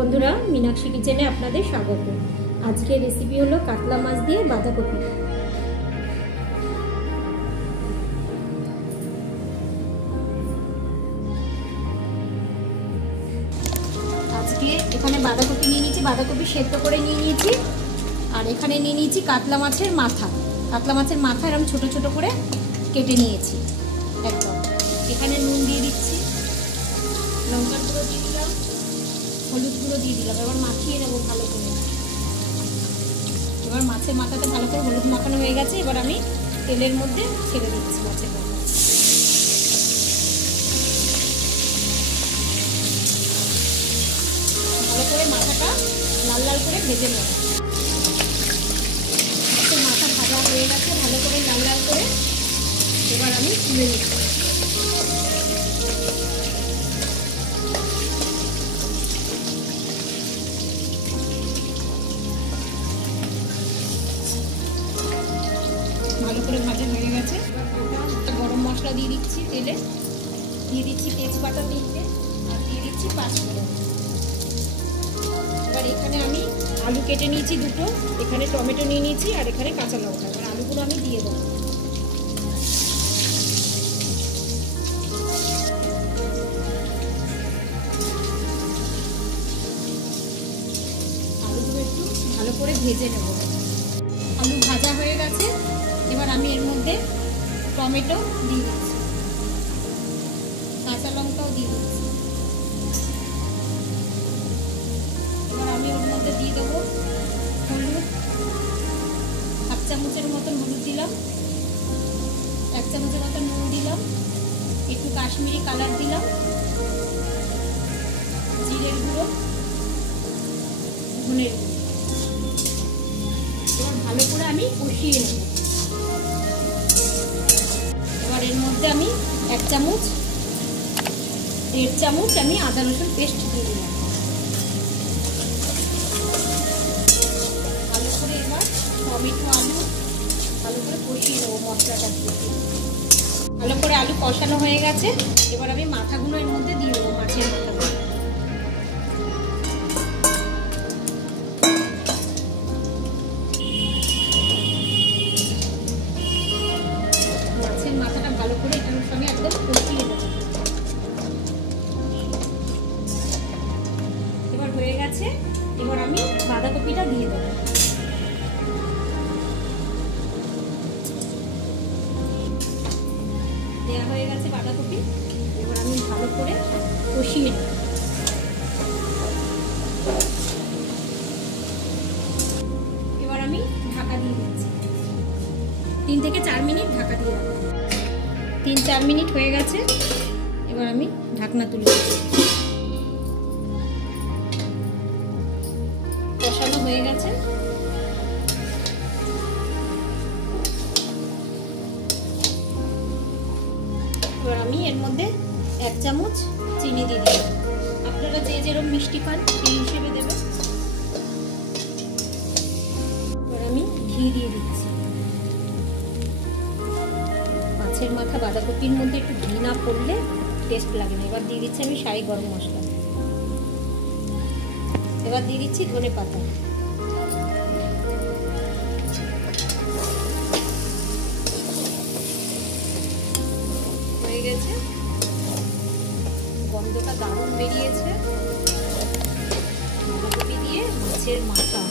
বন্ধুরা, মীনাক্ষী কিচেনে আপনাদের স্বাগত। আজকের রেসিপি হলো কাতলা মাছ দিয়ে বাঁধাকপি। আজকে এখানে বাঁধাকপি নিয়ে নিয়েছি, বাঁধাকপি সেদ্ধ করে নিয়ে নিয়েছি। আর এখানে নিয়ে নিয়েছি কাতলা মাছের মাথা। কাতলা মাছের মাথা এরকম ছোট ছোট করে কেটে নিয়েছি একদম। এখানে নুন দিয়ে দিচ্ছি, লঙ্কার গুঁড়ো দিয়ে দিলাম, হলুদ গুঁড়ো দিয়ে দিলাম। এবার মাখিয়ে নেবো ভালো করে। এবার মাছের মাথাটা ভালো করে হলুদ মাখানো হয়ে গেছে। এবার আমি তেলের মধ্যে ছেড়ে দিচ্ছি মাছের মাথা। ভালো করে মাথাটা লাল লাল করে ভেজে নেব। মাছের মাথা ভাজা হয়ে গেছে ভালো করে লাল লাল করে। এবার আমি তুলে নিচ্ছি। ভালো করে ভাজা হয়ে গেছে। গরম মশলা দিয়ে দিচ্ছি তেলে, দিয়ে দিচ্ছি তেজপাতা 3টে, আর দিয়ে দিচ্ছি 5 ফোড়ন। এবার এখানে আমি আলু কেটে নিয়েছি 2টো, এখানে টমেটো নিয়ে নিয়েছি, আর এখানে কাঁচা লঙ্কা। এবার আলুগুলো আমি দিয়ে দেবো। আলুগুলো একটু ভালো করে ভেজে নেব। আলু ভাজা হয়ে গেছে। এবার আমি এর মধ্যে টমেটো দিয়ে দিচ্ছি, কাঁচা লঙ্কাও দিয়ে দিচ্ছি। এবার আমি ওর মধ্যে দিয়ে দেবো হলুদ, 1/2 চামচের মতন হলুদ দিলাম, 1 চামচের মতন নুন দিলাম, একটু কাশ্মীরি কালার দিলাম, জিরের গুঁড়ো, ধনের গুঁড়ো। এবার ভালো করে আমি কষিয়ে নেব। এবার এর মধ্যে আমি 1 চামচ 1.5 চামচ আমি আদা রসুন পেস্ট দিয়ে দিলাম। ভালো করে এবার টমেটো আলু ভালো করে কষিয়ে নেবো মশলাটা দিয়ে। ভালো করে আলু কষানো হয়ে গেছে। এবার আমি মাথাগুলো এর মধ্যে দিয়ে দেবো, মাছের মাথাগুলো। মাছের মাথাটা ভালো করে এটার সঙ্গে একদম কষিয়ে দেবো। এবার হয়ে গেছে। এবার আমি বাঁধাকপিটা দিয়ে দেবো। দেওয়া হয়ে গেছে বাঁধাকপি। এবার আমি ভালো করে কষিয়ে নেব। এবার আমি ঢাকা দিয়ে দিচ্ছি। 3 থেকে 4 মিনিট ঢাকা দিয়ে রাখবো। 3-4 মিনিট হয়ে গেছে। এবার আমি ঢাকনা তুলে দিচ্ছি। কষানো হয়ে গেছে। এবার আমি এর মধ্যে 1 চামচ চিনি দিয়ে দিলাম। আপনারা যে যেরকম মিষ্টি পান সেই হিসেবে দেবেন। এবার আমি ঘি দিয়ে দিচ্ছি। মাছের মাথা বাঁধাকপির মধ্যে একটু ঘি না পড়লে টেস্ট লাগে না। এবার দিয়ে দিচ্ছি আমি শাহি গরম মশলা। এবার দিয়ে দিচ্ছি ধনে পাতা। হয়ে গেছে। গন্ধটা দারুণ বেরিয়েছে বাঁধাকপি দিয়ে মাছের মাথা।